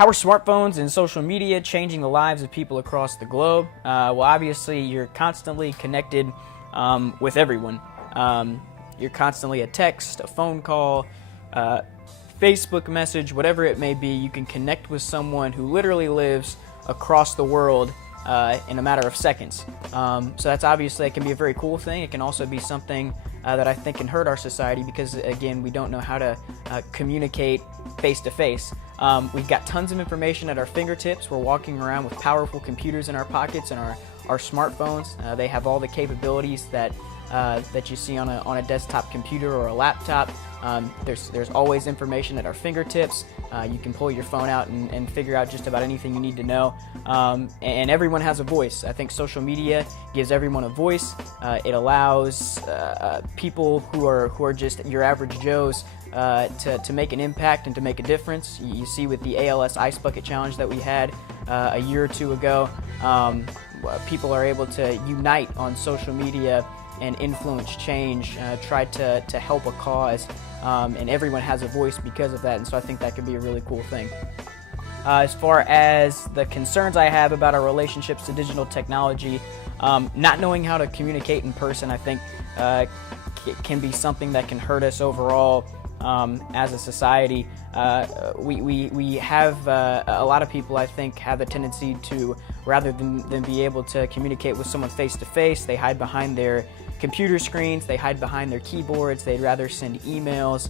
How are smartphones and social media changing the lives of people across the globe? Well, obviously, you're constantly connected with everyone. You're constantly a text, a phone call, Facebook message, whatever it may be. You can connect with someone who literally lives across the world in a matter of seconds. So that's obviously, it can be a very cool thing. It can also be something that I think can hurt our society because, again, we don't know how to communicate face to face. We've got tons of information at our fingertips. We're walking around with powerful computers in our pockets and our smartphones. They have all the capabilities that you see on a desktop computer or a laptop. There's always information at our fingertips. You can pull your phone out and figure out just about anything you need to know. And everyone has a voice. I think social media gives everyone a voice. It allows people who are just your average Joes to make an impact and to make a difference. You see with the ALS Ice Bucket Challenge that we had a year or two ago, people are able to unite on social media and influence change, try to help a cause, and everyone has a voice because of that, and so I think that could be a really cool thing. As far as the concerns I have about our relationships to digital technology, not knowing how to communicate in person, I think can be something that can hurt us overall as a society. We have a lot of people, I think, have a tendency to, rather than be able to communicate with someone face to face, they hide behind their computer screens, they hide behind their keyboards, they'd rather send emails,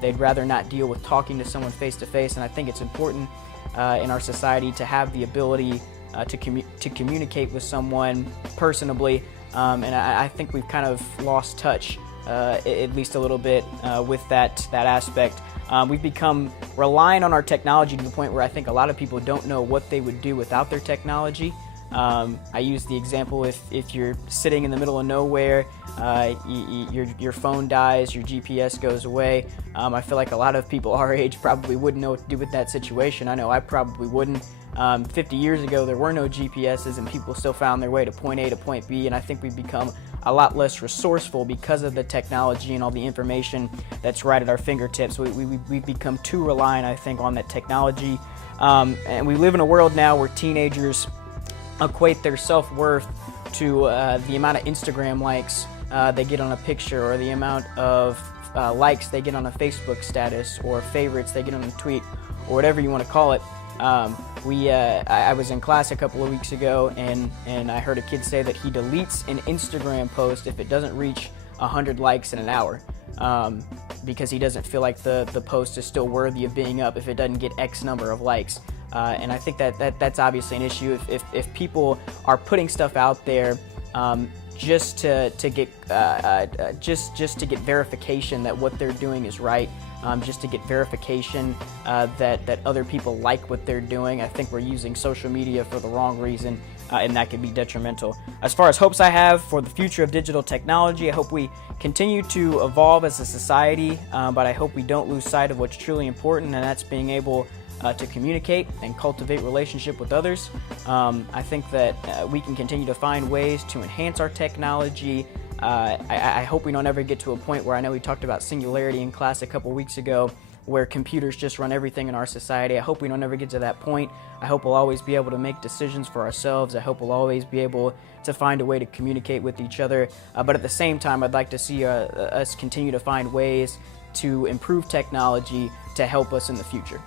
they'd rather not deal with talking to someone face to face, and I think it's important in our society to have the ability to communicate with someone personably, and I think we've kind of lost touch at least a little bit with that aspect. We've become reliant on our technology to the point where I think a lot of people don't know what they would do without their technology. I use the example if you're sitting in the middle of nowhere, your phone dies, your GPS goes away. I feel like a lot of people our age probably wouldn't know what to do with that situation. I know I probably wouldn't. 50 years ago, there were no GPSs and people still found their way to point A to point B, and I think we've become a lot less resourceful because of the technology and all the information that's right at our fingertips. We've become too reliant, I think, on that technology. And we live in a world now where teenagers equate their self-worth to the amount of Instagram likes they get on a picture, or the amount of likes they get on a Facebook status, or favorites they get on a tweet, or whatever you want to call it. I was in class a couple of weeks ago, and I heard a kid say that he deletes an Instagram post if it doesn't reach 100 likes in an hour, because he doesn't feel like the post is still worthy of being up if it doesn't get X number of likes. And I think that's obviously an issue. If people are putting stuff out there just to get verification that what they're doing is right, just to get verification that other people like what they're doing, I think we're using social media for the wrong reason, and that could be detrimental. As far as hopes I have for the future of digital technology, I hope we continue to evolve as a society, but I hope we don't lose sight of what's truly important, and that's being able to communicate and cultivate relationship with others. I think that we can continue to find ways to enhance our technology. I hope we don't ever get to a point where, I know we talked about singularity in class a couple weeks ago, where computers just run everything in our society. I hope we don't ever get to that point. I hope we'll always be able to make decisions for ourselves. I hope we'll always be able to find a way to communicate with each other. But at the same time, I'd like to see us continue to find ways to improve technology to help us in the future.